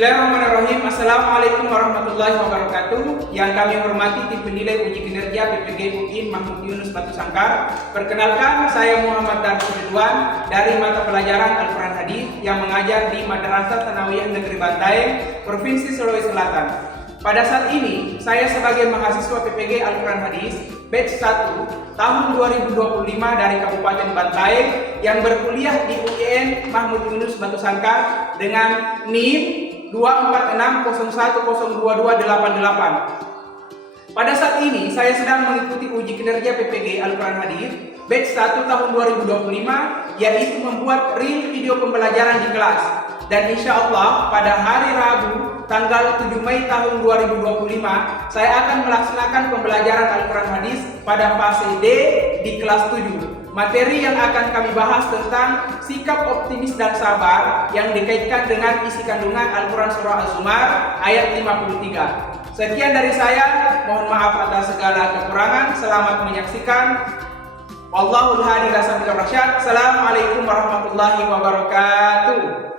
Bismillahirrahmanirrahim. Assalamualaikum warahmatullahi wabarakatuh. Yang kami hormati tim penilai uji kinerja PPG UIN Mahmud Yunus Batu Sangkar. Perkenalkan, saya Muhammad Darul Ridwan dari mata pelajaran Al-Quran Hadis yang mengajar di Madrasah Tsanawiyah Negeri Bantaeng, Provinsi Sulawesi Selatan. Pada saat ini, saya sebagai mahasiswa PPG Al-Quran Hadis batch 1 tahun 2025 dari Kabupaten Bantaeng yang berkuliah di UIN Mahmud Yunus Batu Sangkar dengan NIM 246022288. Pada saat ini saya sedang mengikuti uji kinerja PPG Al-Quran Hadis batch 1 tahun 2025, yaitu membuat reel video pembelajaran di kelas. Dan insya Allah pada hari Rabu tanggal 7 Mei tahun 2025 saya akan melaksanakan pembelajaran Al-Quran Hadis pada fase D di kelas 7. Materi yang akan kami bahas tentang sikap optimis dan sabar yang dikaitkan dengan isi kandungan Al-Quran Surah Al-Zumar ayat 53. Sekian dari saya, mohon maaf atas segala kekurangan. Selamat menyaksikan. Wallahul hadi ila sabilir rasyad. Assalamualaikum warahmatullahi wabarakatuh.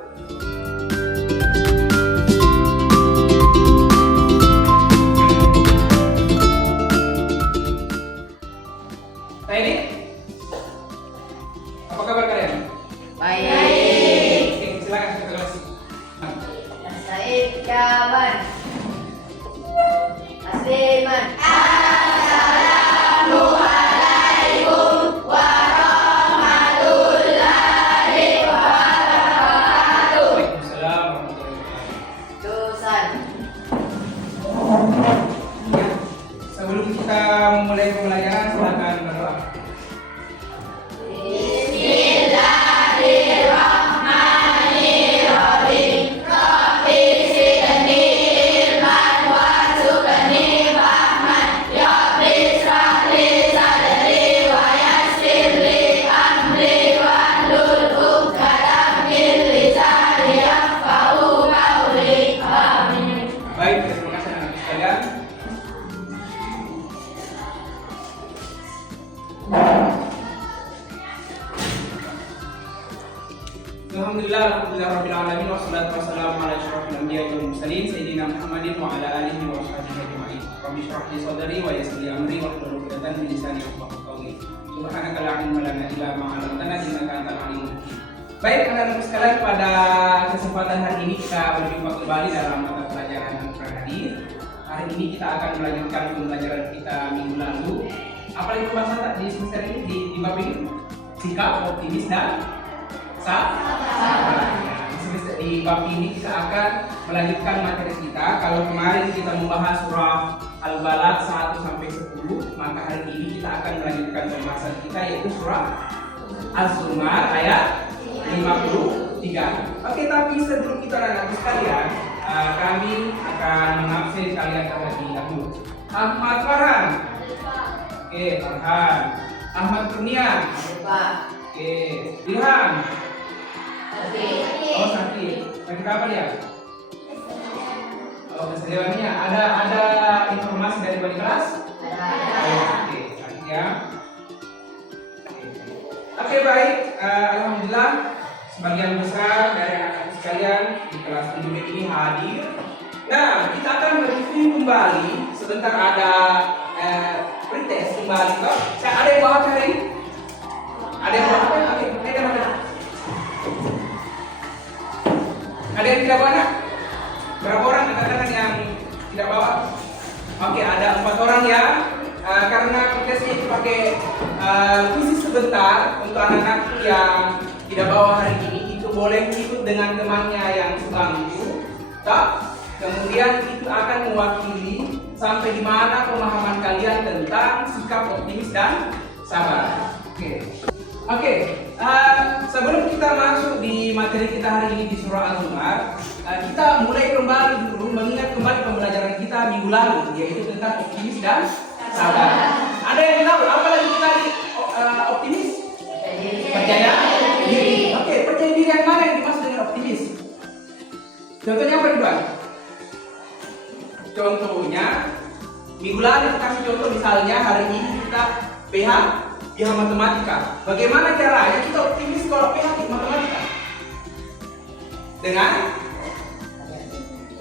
Nah ini, apa kabar kalian? Baik. Oke, silakan kita kelas. Said Kaban. Asliman. Assalamualaikum warahmatullahi wabarakatuh. Waalaikumsalam warahmatullahi wabarakatuh. Dosan. Ya, sebelum kita memulai pembelajaran, silakan berdoa. Bismillahirrahmanirrahim. Rabbi zidni ilman warzuqni fahman. Rabbi shrah li sadri wa yassir li amri wahlul 'uqdatam min lisani yafqahu qawli. Amin. Baik, terima kasih anak sekalian. Alhamdulillah rabbil alamin wassalatu wassalamu ala asyrofil anbiya'i wal mursalin sayyidina Muhammadin wa ala alihi wa sahbihi ajma'in. Rabbi shrah li sadri wa yassir li amri wahlul 'uqdatam min lisani yafqahu qawli. Subhanaka la ilma lana illa ma 'allamtana innaka antal alimul hakim. Baik anak-anak sekalian, pada kesempatan hari ini kita berjumpa kembali dalam mata pelajaran Al-Quran Hadis. Hari ini kita akan melanjutkan pembelajaran kita minggu lalu. Apa yang pembahasan tak di semester ini di bab ini? Sikap optimis dan sabar. Di bab ini kita akan melanjutkan materi kita. Kalau kemarin kita membahas surah Al-Balad 1 sampai 10, maka hari ini kita akan melanjutkan pembahasan kita, yaitu surah Az-Zumar ayat 53. Oke, tapi sebelum kita lanjut sekalian, kami akan mengabsen kalian terlebih dahulu. Ahmad Farhan. Oke, Farhan. Ahmad Kurnia. Oke, Ilham. Oh, sakit. Sakit apa dia? Oh, kesediaannya. Ada informasi dari wali kelas? Oke, sakit ya. Oke, baik. Alhamdulillah sebagian besar dari anak-anak sekalian di kelas 7 ini hadir. Nah, kita akan mereview kembali. Sebentar ada pretest kembali. Saya ada yang bawa hari ini? Ada yang bawa apa? Oke, ada. Ada yang tidak bawa? Berapa orang rekan-rekan yang tidak bawa? Oke, ada 4 orang ya. Karena pretestnya itu pakai visi sebentar untuk anak-anak yang tidak bawa hari ini, itu boleh ikut dengan temannya yang sebangku. Kemudian itu akan mewakili sampai di mana pemahaman kalian tentang sikap optimis dan sabar. Oke. Sebelum kita masuk di materi kita hari ini di surah Al-Zumar, kita mulai kembali dulu mengingat kembali pembelajaran kita minggu lalu, yaitu tentang optimis dan sabar. Ada yang tahu apa lagi tadi optimis? Percaya diri. Oke, percaya diri yang mana yang dimaksud dengan optimis? Contohnya apa, Ridwan? Contohnya minggu lalu kita kasih contoh, misalnya hari ini kita PH matematika. Bagaimana caranya kita optimis kalau PH matematika? Dengan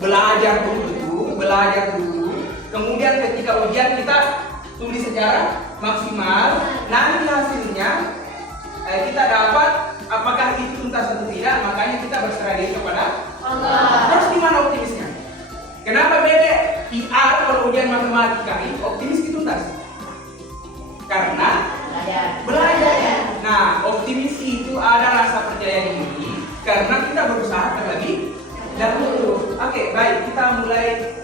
belajar dulu. Kemudian ketika ujian kita tulis secara maksimal. Nanti hasilnya kita dapat apakah itu tuntas atau tidak. Makanya kita berserah diri kepada Allah. Terus di mana optimisnya? Kenapa beda PR kalau ujian matematika ini optimis tuntas? Karena belajar ya. Nah, optimis itu ada rasa percaya diri karena kita berusaha terlebih dahulu. Oke, baik, kita mulai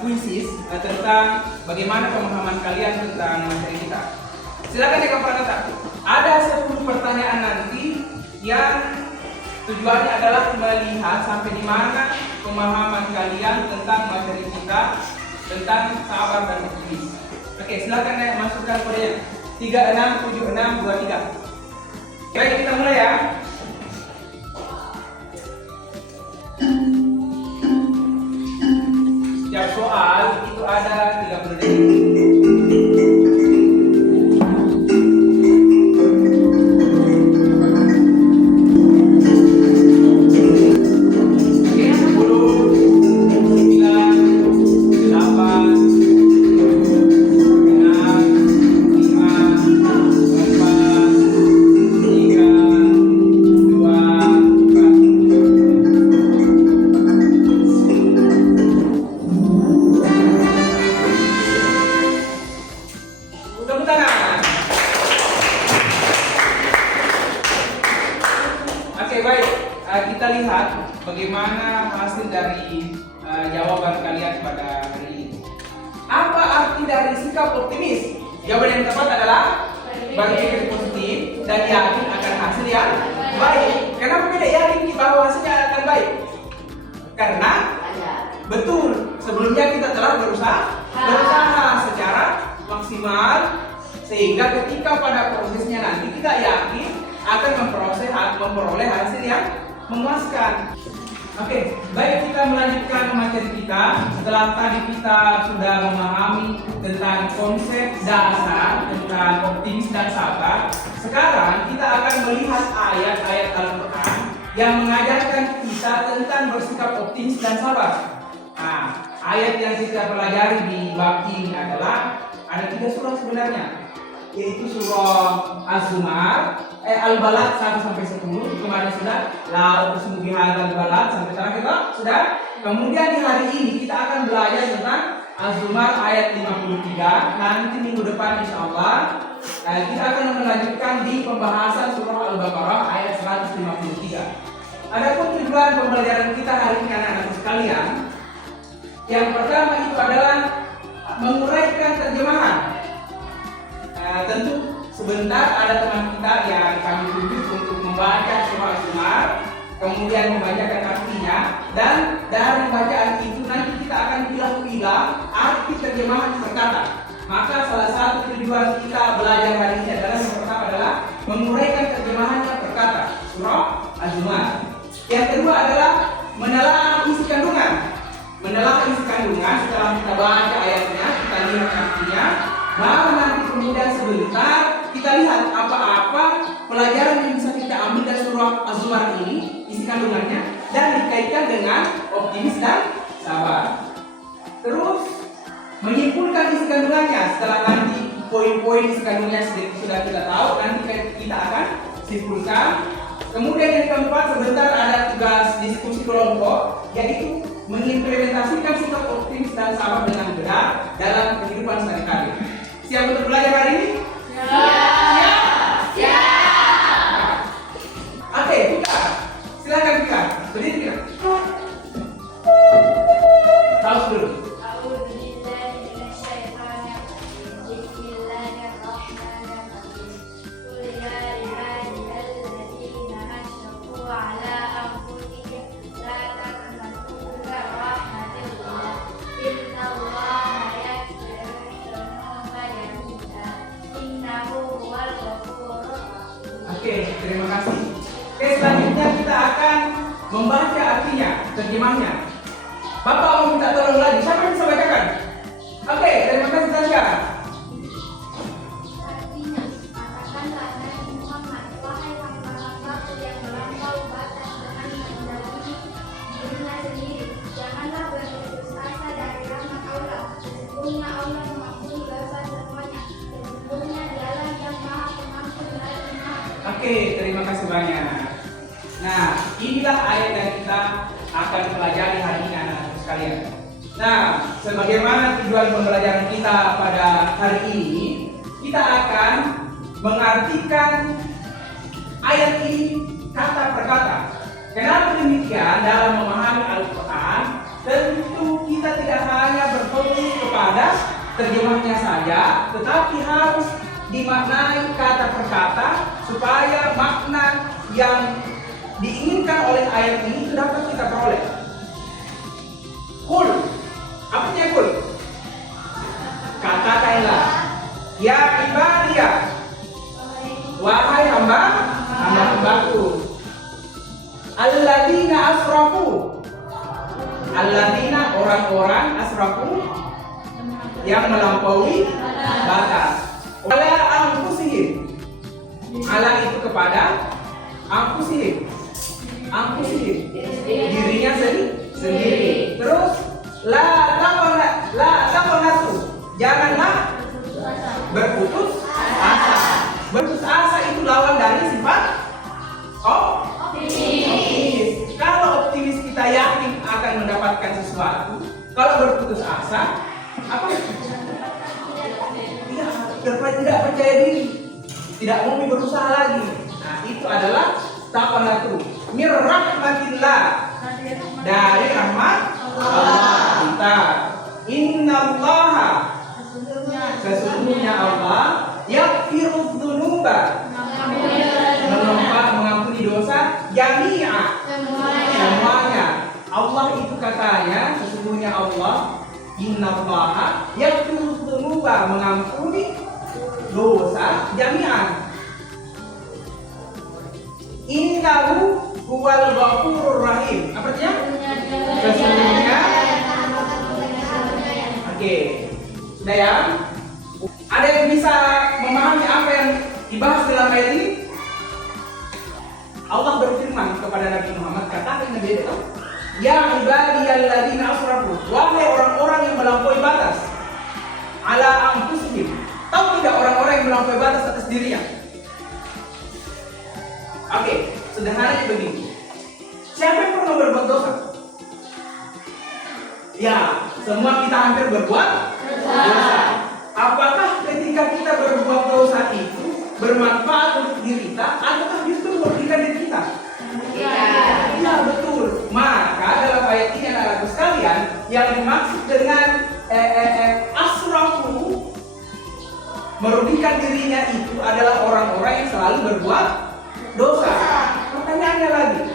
kuisis tentang bagaimana pemahaman kalian tentang materi kita. Silakan ya Pranata. Ada 10 pertanyaan nanti yang tujuannya adalah melihat sampai di mana pemahaman kalian tentang materi kita tentang sabar dan optimis. Oke, silakan ya masukkan kodenya 367623. Baik, kita mulai ya. Setiap soal itu ada 30 detik. Kita lihat bagaimana hasil dari jawaban kalian pada hari ini. Apa arti dari sikap optimis? Jawaban yang tepat adalah berpikir positif dan yakin akan hasil yang baik. Kenapa tidak yakin bahwa hasilnya akan baik? Karena betul sebelumnya kita telah berusaha secara maksimal sehingga ketika pada prosesnya nanti kita yakin akan memperoleh hasil yang memuaskan. Oke, baik, kita melanjutkan materi kita. Setelah tadi kita sudah memahami tentang konsep dasar tentang optimis dan sabar, sekarang kita akan melihat ayat-ayat Al-Quran yang mengajarkan kita tentang bersikap optimis dan sabar. Nah, ayat yang kita pelajari di bab ini adalah ada 3 surah sebenarnya, yaitu surah Az-Zumar, Al-Balad 1-10. Kemarin sudah la uqsimu bihadzal balad sampai terakhir sudah. Kemudian di hari ini kita akan belajar tentang Az-Zumar ayat 53. Nanti minggu depan insyaallah kita akan melanjutkan di pembahasan surah Al-Baqarah ayat 153. Adapun tujuan pembelajaran kita hari ini anak-anak sekalian, yang pertama itu adalah menguraikan terjemahan. Tentu sebentar ada teman kita yang kami tunjuk untuk membaca surah Az-Zumar, kemudian membacakan artinya, dan dari bacaan itu nanti kita akan pilah-pilah arti terjemahan terkata. Maka salah satu tujuan kita belajar hari ini adalah yang pertama adalah menguraikan terjemahannya terkata surah Az-Zumar. Yang kedua adalah menelaah isi kandungan. Setelah kita baca ayatnya, kita lihat artinya, baru nanti kemudian sebentar kita lihat apa-apa pelajaran yang bisa kita ambil dari surah Az-Zumar ini, isi kandungannya, dan dikaitkan dengan optimis dan sabar. Terus menyimpulkan isi kandungannya. Setelah nanti poin-poin isi kandungannya sudah kita tahu, nanti kita akan simpulkan. Kemudian yang keempat, sebentar ada tugas diskusi kelompok, yaitu mengimplementasikan sikap optimis dan sabar dengan benar dalam kehidupan sehari-hari. Siap untuk belajar hari ini? Siap. Oke, buka. Silakan buka. Berdiri kita. Tahu dulu. Oke, terima kasih. Oke, selanjutnya kita akan membaca artinya, terjemahnya. Bapak mau minta tolong lagi, siapa yang bisa bacakan? Oke, terima kasih Tasya. Artinya, katakanlah Nabi Muhammad, wahai hamba-hambaku yang melampaui batas dengan mendahului dirinya sendiri. Janganlah Oke, terima kasih banyak. Nah, inilah ayat yang kita akan pelajari hari ini anak-anak sekalian. Nah, sebagaimana tujuan pembelajaran kita pada hari ini, kita akan mengartikan ayat ini kata per kata. Kenapa demikian? Dalam memahami Al-Quran, tentu kita tidak hanya berfokus kepada terjemahnya saja, tetapi harus dimaknai kata per kata supaya makna yang diinginkan oleh ayat ini dapat kita peroleh. Kul, apa artinya kul? Katakanlah, ya ibadiyah, wahai hamba-hambaku, alladzina asrafu, alladzina orang-orang asrafu yang melampaui batas. Ala anfusihim, ala itu kepada anfusihim, dirinya sendiri. Terus la taqnatu, janganlah berputus asa. Berputus asa itu lawan dari sifat optimis. Kalau optimis kita yakin akan mendapatkan sesuatu, kalau berputus asa apa? Tidak percaya diri, tidak mau berusaha lagi. Nah, itu adalah taqnatu mir rahmatillah, dari rahmat Allah kita. Innallaha, sesungguhnya Allah, yaghfirudz dzunuba, mengampuni dosa, jami'a, semuanya. Allah itu katanya, sesungguhnya Allah, innallaha yaghfirudz dzunuba, mengampuni dosa jami'an. Innahu huwal ghafurur rahim. Apa artinya? Sesungguhnya. Oke. Sudah ya? Ada yang bisa memahami apa yang dibahas dalam ayat ini? Allah berfirman kepada Nabi Muhammad, katakan Nabi itu, ya ibadiyalladzina asrafu, wahai orang-orang yang melampaui batas, ala anfusihim. Tahu tidak orang-orang yang melampaui batas atas dirinya? Oke, sederhananya begini. Siapa yang pernah berbuat dosa? Ya, semua kita hampir berbuat dosa. Apakah ketika kita berbuat dosa itu bermanfaat untuk diri kita, ataukah justru merugikan diri kita? Ya, betul. Maka dalam ayat ini anak-anakku sekalian, yang dimaksud dengan asrafu, merugikan dirinya itu adalah orang-orang yang selalu berbuat dosa. Pertanyaannya lagi,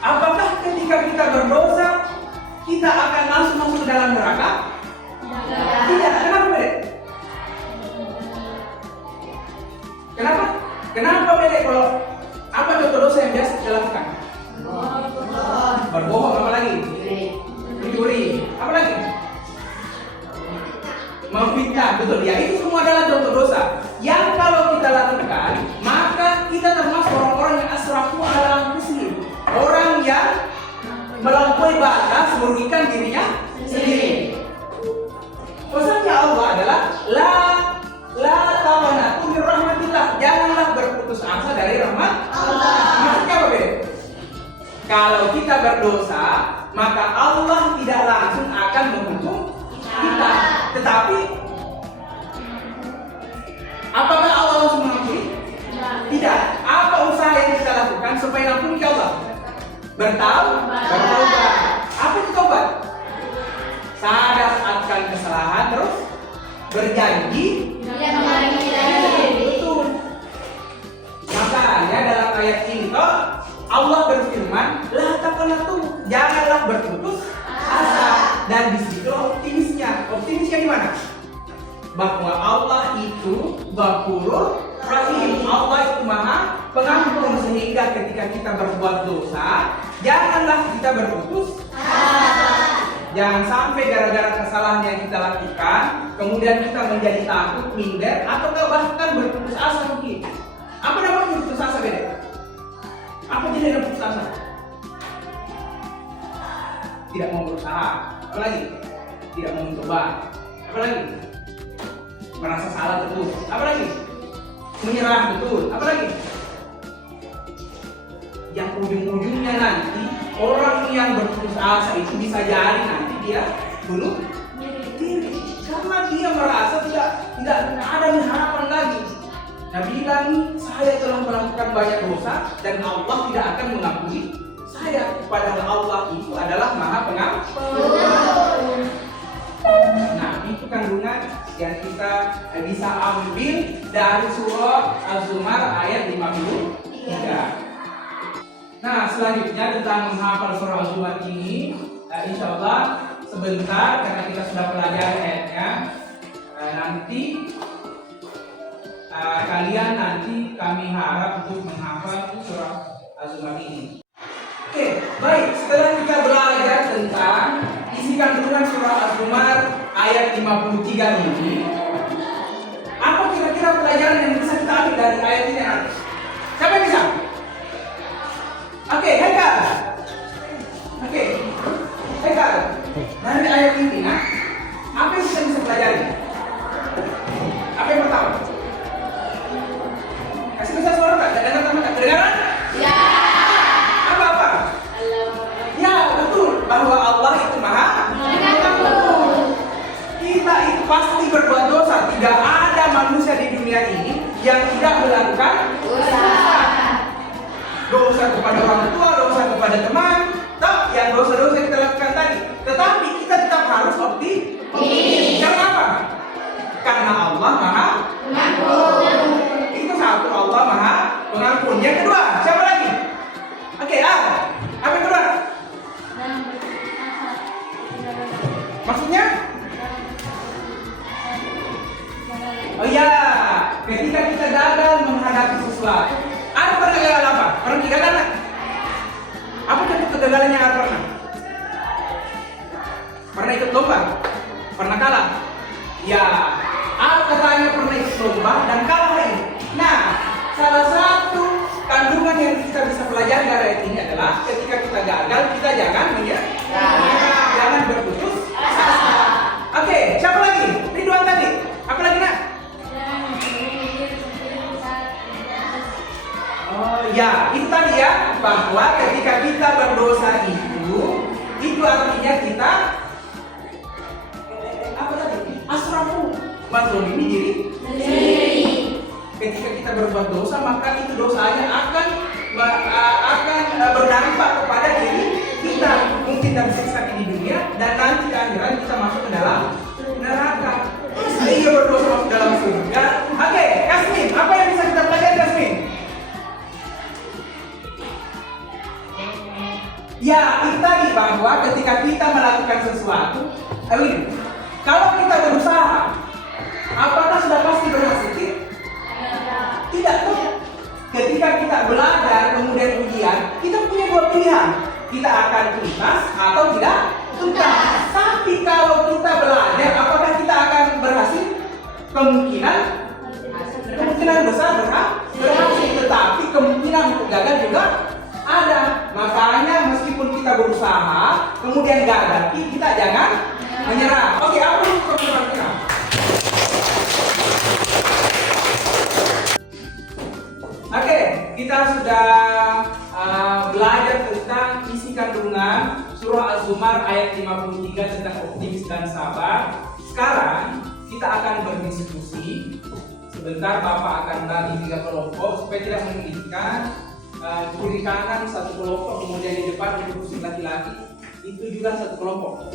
apakah ketika kita berdosa kita akan langsung masuk ke dalam neraka? Tidak. Kenapa beda? Kenapa beda? Kalau apa contoh dosa yang biasa kita lakukan? Berbohong, apa lagi? Mencuri, apa lagi? Memfitnah, betul ya, itu semua adalah contoh dosa yang kalau kita lakukan, maka kita termasuk orang-orang yang asrafu ala anfusihim, orang yang melampaui batas merugikan dirinya sendiri. Pesannya Allah adalah la taqnatu mir rahmatillah, janganlah berputus asa dari rahmat Allah. Maksudnya apa beda? Kalau kita berdosa, maka Allah tidak langsung akan menghukum kita. Tetapi apakah Allah langsung mengampuni? Tidak. Apa usaha yang kita lakukan supaya ampuni Allah? Bertaubat. Apa itu taubat? Sadar akan kesalahan, terus berjanji tidak mengulangi lagi. Betul. Makanya dalam ayat ini Allah berfirman, la taqnatu, janganlah berputus asa. Dan di situ optimisnya di mana? Bahwa Allah itu Ghafurur Rahim. Allah itu Maha Pengampun, sehingga ketika kita berbuat dosa, janganlah kita berputus asa. Jangan sampai gara-gara kesalahan yang kita lakukan, kemudian kita menjadi takut, minder, atau bahkan berputus asa mungkin. Apa namanya berputus asa beda? Apa jadi berputus asa? Tidak mau berusaha. Apa lagi? Tidak mau mencoba. Apa lagi? Merasa salah betul. Apa lagi? Menyerah betul. Apa lagi? ujung-ujungnya nanti orang yang berputus asa itu bisa jadi nanti dia bunuh diri karena dia merasa tidak ada harapan lagi. Nabi bilang, saya telah melakukan banyak dosa dan Allah tidak akan mengampuni saya, padahal Allah itu adalah Maha Pengampun. Nah, itu kandungan yang kita bisa ambil dari surah Az-Zumar ayat 53. Nah, selanjutnya tentang menghafal surah Az-Zumar ini, insya Allah sebentar karena kita sudah pelajari ayatnya. Nanti kalian nanti kami harap untuk menghafal surah Az-Zumar ini. Oke, baik. Setelah kita belajar tentang isi kandungan surah Az-Zumar ayat 53 ini, apa kira-kira pelajaran yang bisa kita ambil dari ayat ini nanti? Siapa yang bisa? Oke, Haikal. Oke, Haikal. Dari ayat ini, apa yang kita bisa pelajari? Apa yang pertama? Kasih bisa suara nggak? Dengar teman? Kedengaran? Ya. Apa? Ya, betul. Bahwa Allah itu Maha Pengampun. Kita itu pasti berbuat dosa. Tidak ada manusia di dunia ini yang tidak melakukan dosa kepada orang tua, dosa kepada teman, yang dosa-dosa yang kita lakukan tadi. Tetapi kita tetap harus optimis. Karena apa? Karena Allah Maha Pengampun. Itu satu, Allah Maha Pengampun. Yang kedua, siapa lagi? Oke, apa yang kedua? Maksudnya? Oh iya, ketika kita gagal menghadapi sesuatu. Ada pernah gagal apa? Pernah kegagalan? Apa kegagalannya ada pernah? Pernah ikut lomba? Pernah kalah? Ya, apa katanya pernah ikut lomba dan kalah ini? Nah, salah satu kandungan yang kita bisa pelajari dari ayat ini adalah ketika kita gagal, kita jangan menyerah, jangan berputus asa. Oke, siapa lagi? Ridwan tadi. Apa lagi nak? Oh ya, itu tadi ya, bahwa ketika kita berdosa itu artinya kita apa tadi? Asrafu, menzalimi diri sendiri. Ketika kita berbuat dosa, maka itu dosanya akan berdampak kepada diri kita. Mungkin dari siksa di dunia dan nanti di akhirat kita masuk ke dalam neraka. Sehingga berdosa masuk dalam surga. Oke, Kasmin, apa yang bisa kita pelajari, Kasmin? Ya, itu tadi bahwa ketika kita melakukan sesuatu, kalau kita berusaha, apakah sudah pasti berhasil? Tidak. Ketika kita belajar kemudian ujian, kita punya dua pilihan. Kita akan tuntas atau tidak tuntas. Tapi kalau kita belajar, apakah kita akan berhasil? Kemungkinan besar berhasil, tetapi kemungkinan untuk gagal juga ada. Makanya meskipun kita berusaha, kemudian gagal, kita jangan menyerah. Oke, apa yang perlu kita? Oke, kita sudah belajar tentang isi kandungan surah Az-Zumar ayat 53 tentang optimis dan sabar. Sekarang kita akan berdiskusi. Sebentar Bapak akan bagi 3 kelompok supaya tidak menyulitkan. Kiri kanan satu kelompok, kemudian di depan untuk kursi laki-laki itu juga satu kelompok.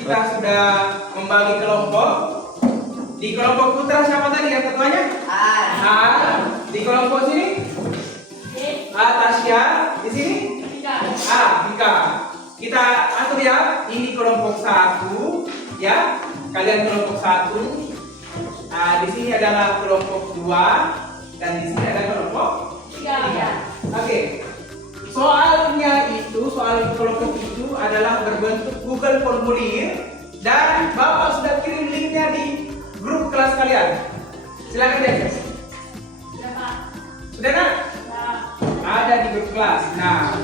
Kita sudah membagi kelompok. Di kelompok putra siapa tadi yang ketuanya? Di kelompok sini? Tasya. Di sini? Vika. Kita atur ya. Ini kelompok 1, ya. Kalian kelompok 1. Di sini adalah kelompok 2 dan di sini ada kelompok 3. soalnya itu, soal kelompok itu adalah berbentuk Google formulir dan Bapak sudah kirim linknya di grup kelas kalian. Silakan deh. Sudah, Pak. Sudah nak? Sudah. Ada di grup kelas. Nah,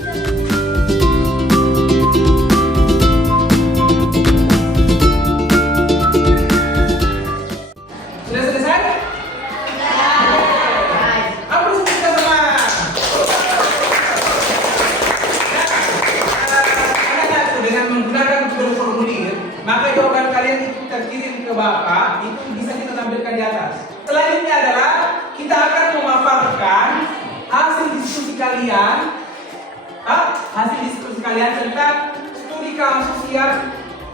sudah selesai? Apa dulu kita sama? Karena itu dengan menggunakan Google formulir, maka jawaban kalian itu terkirim ke Bapak, itu bisa kita tampilkan di atas. Selanjutnya adalah kita akan memaparkan hasil diskusi kalian, tentang studi kasus yang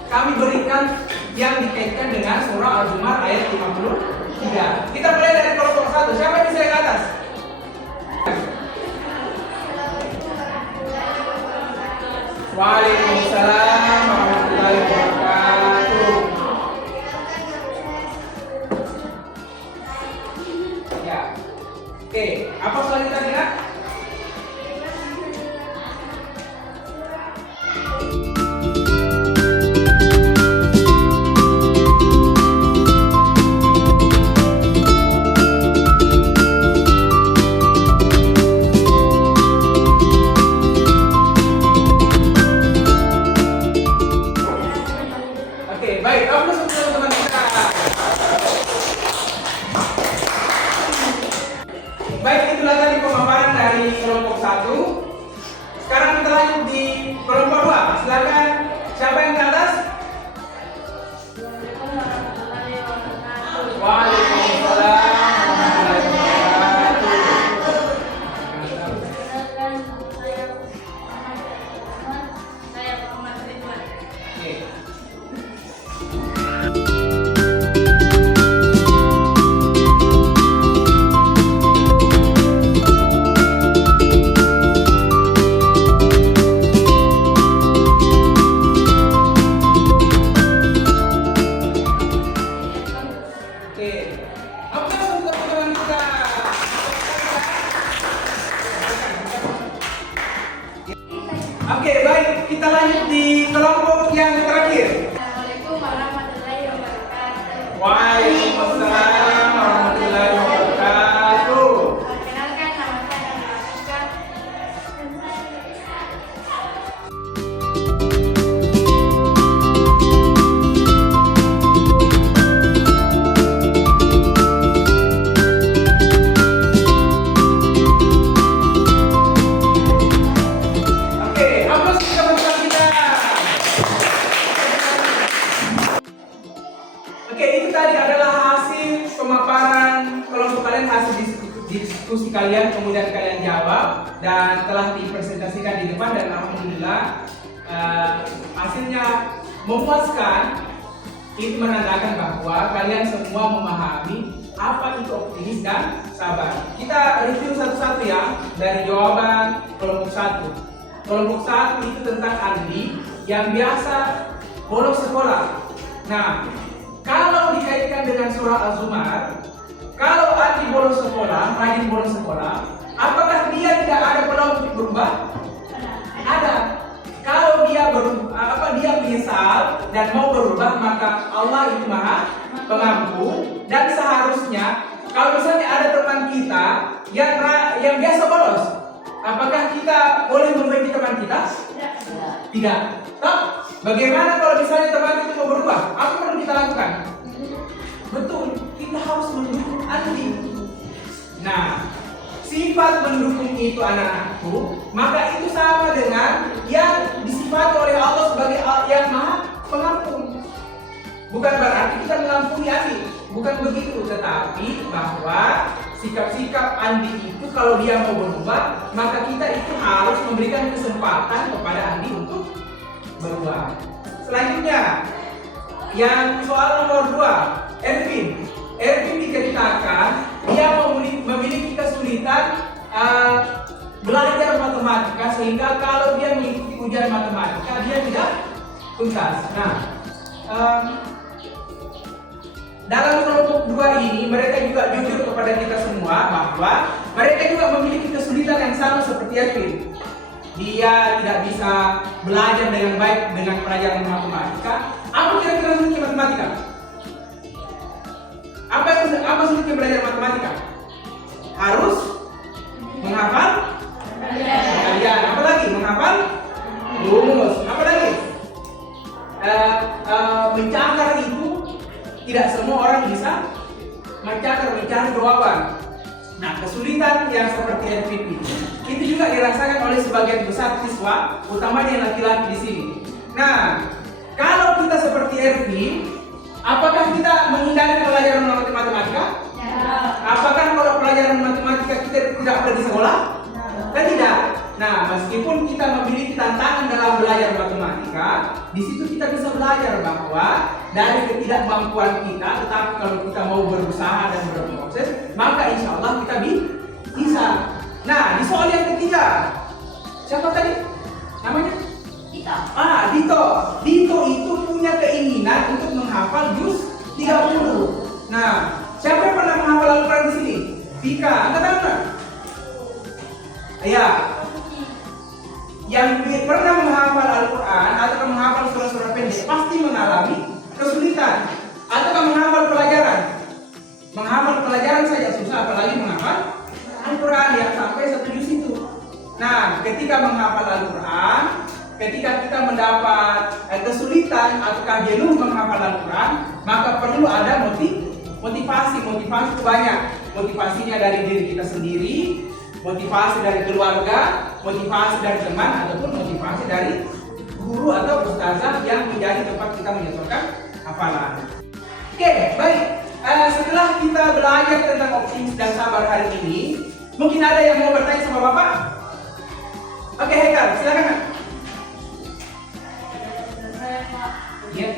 kami berikan yang dikaitkan dengan surah Al-Zumar ayat 53. Kita mulai dari kelompok 1. Siapa yang bisa ke atas? Waalaikumsalam warahmatullahi wabarakatuh. Ya. Oke, apa selanjutnya Nak? Oke, baik. Apa teman-teman kita? Baik, itulah tadi pemaparan dari kelompok 1. Sekarang kita lanjut di kelompok 2. Silakan, siapa yang ke atas? Waalaikumsalam warahmatullahi wabarakatuh. Saya Muhammad Ridwan. Oke. Oke. Apa teman-teman kita? Oke, baik. Kita lanjut di kelompok yang terakhir. Assalamualaikum warahmatullahi wabarakatuh. Waalaikumsalam warahmatullahi wabarakatuh. Perkenalkan, nama saya Atika. Oke, apa sih teman-teman kita? Oke, itu tadi adalah hasil pemaparan kelompok kalian, hasil diskusi kalian, kemudian kalian jawab dan telah dipresentasikan di depan dan alhamdulillah hasilnya memuaskan. Itu menandakan bahwa kalian semua memahami apa itu optimis dan sabar. Kita review satu-satu ya dari jawaban kelompok 1. Kelompok 1 itu tentang Andi yang biasa bolos sekolah. Nah, kalau dikaitkan dengan surah Az-Zumar, kalau Andi bolos sekolah, rajin bolos sekolah, apakah dia tidak ada peluang untuk berubah? Ada. Kalau dia dia menyesal dan mau berubah, maka Allah itu Maha Pengampun. Dan seharusnya kalau misalnya ada teman kita yang biasa bolos, apakah kita boleh membenci teman kita? Tidak. Toh, bagaimana kalau misalnya teman itu mau berubah? Apa perlu kita lakukan? Betul, kita harus mendukung Andi. Nah, sifat mendukung itu anak-anakku, maka itu sama dengan yang disifati oleh Allah sebagai yang Maha Pengampun. Bukan berarti kita mengampuni Andi, bukan begitu, tetapi bahwa sikap-sikap Andi itu kalau dia mau berubah, maka kita itu harus memberikan kesempatan kepada Andi untuk berubah. Selanjutnya, yang soal nomor 2, Ervin diceritakan dia memiliki kesulitan belajar matematika, sehingga kalau dia mengikuti ujian matematika dia tidak tuntas. Nah, dalam kelompok 2 ini mereka juga jujur kepada kita semua bahwa mereka juga memiliki kesulitan yang sama seperti Ervin. dia tidak bisa belajar dengan baik dengan pelajaran matematika, apa kira-kira sulitnya matematika? Apa sulitnya belajar matematika? Harus menghafal kalian. Apa lagi? Menghafal rumus. Apa lagi? Mencatat itu tidak semua orang bisa mencatat, mencari jawaban. Nah, kesulitan yang seperti RPP itu juga dirasakan oleh sebagian besar siswa, utamanya yang laki-laki di sini. Nah, kalau kita seperti RP, apakah kita menghindari pelajaran matematika? Apakah kalau pelajaran matematika kita tidak ada di sekolah? Kan tidak. Nah, meskipun kita memiliki tantangan dalam belajar matematika, di situ kita bisa belajar bahwa dari ketidakmampuan kita, tetapi kalau kita mau berusaha dan berproses, maka insya Allah kita bisa. Nah, di soal yang ketiga, siapa tadi namanya? Dito. Dito itu punya keinginan untuk menghafal juz 30. Nah, siapa yang pernah menghafal Al-Quran di sini? Tika, angkat tangan. Ya. Yang pernah menghafal Al-Quran atau menghafal surah-surah pendek pasti mengalami kesulitan. Atau menghafal pelajaran. Menghafal pelajaran saja susah, apalagi menghafal Al-Quran yang sampai 1 juz itu. Nah, ketika menghafal Al-Quran, ketika kita mendapat kesulitan atau jenuh menghafal Al-Quran, maka perlu ada motivasi. Motivasi itu banyak. Motivasinya dari diri kita sendiri, motivasi dari keluarga, motivasi dari teman, ataupun motivasi dari guru atau ustazah yang menjadi tempat kita menyesuaikan hafalan. Oke, baik. Setelah kita belajar tentang optimis dan sabar hari ini, mungkin ada yang mau bertanya sama Bapak? Oke, Haikal, silakan. Ya.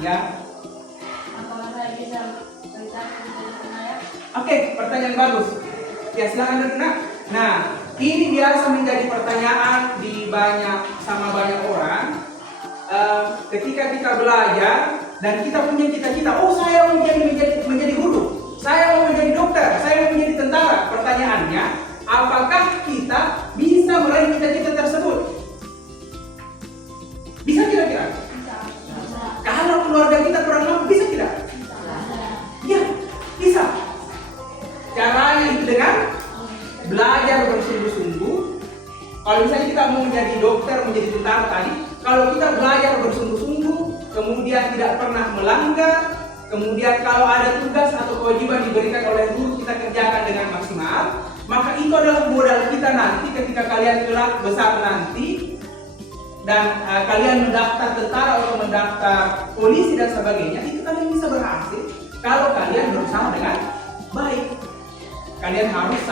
Ya. Oke, pertanyaan bagus. Ya, silakan Nak. Nah, ini biasa menjadi pertanyaan di banyak orang. Ketika kita belajar dan kita punya cita-cita, oh saya mau menjadi guru, saya mau menjadi dokter, saya mau menjadi tentara. Pertanyaannya, apakah kita bisa meraih cita-cita tersebut? Bisa kira-kira? Kalau keluarga kita kurang mampu, bisa tidak? Ya, bisa. Caranya itu dengan belajar bersungguh-sungguh. Kalau misalnya kita mau menjadi dokter, menjadi tentara tadi, kalau kita belajar bersungguh-sungguh, kemudian tidak pernah melanggar, kemudian kalau ada tugas atau kewajiban diberikan oleh guru kita kerjakan dengan maksimal, maka itu adalah modal kita nanti ketika kalian kelak besar nanti dan kalian mendaftar tentara atau mendaftar polisi dan sebagainya, itu kalian bisa berhasil kalau kalian berusaha dengan baik. Kalian harus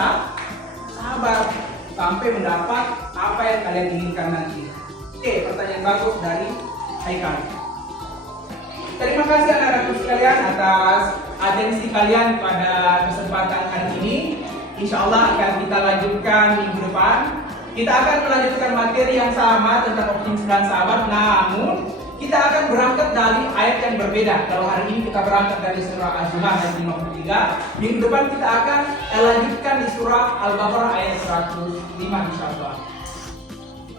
sabar sampai mendapat apa yang kalian inginkan nanti. Oke, pertanyaan bagus dari Haikal. Terima kasih anak-anakku sekalian atas atensi kalian pada kesempatan hari ini. Insya Allah akan kita lanjutkan minggu depan. Kita akan melanjutkan materi yang sama tentang optimis dan sabar, namun kita akan berangkat dari ayat yang berbeda. Kalau hari ini kita berangkat dari surah Az-Zumar ayat 53, minggu depan kita akan lanjutkan di surah Al-Baqarah ayat 105 insyaallah.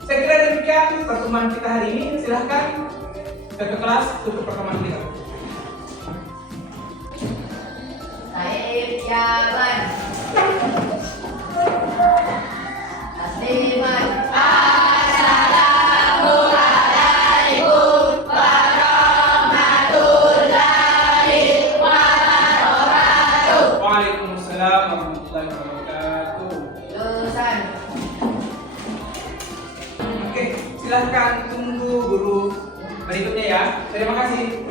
Saya kira demikian pertemuan kita hari ini. Silahkan ke kelas untuk pertemuan kita. Taib jalan. Tasliman. Assalamualaikum warahmatullahi wabarakatuh. Waalaikumsalam warahmatullahi wabarakatuh. Lulusan. Oke, silahkan tunggu guru berikutnya ya. Terima kasih.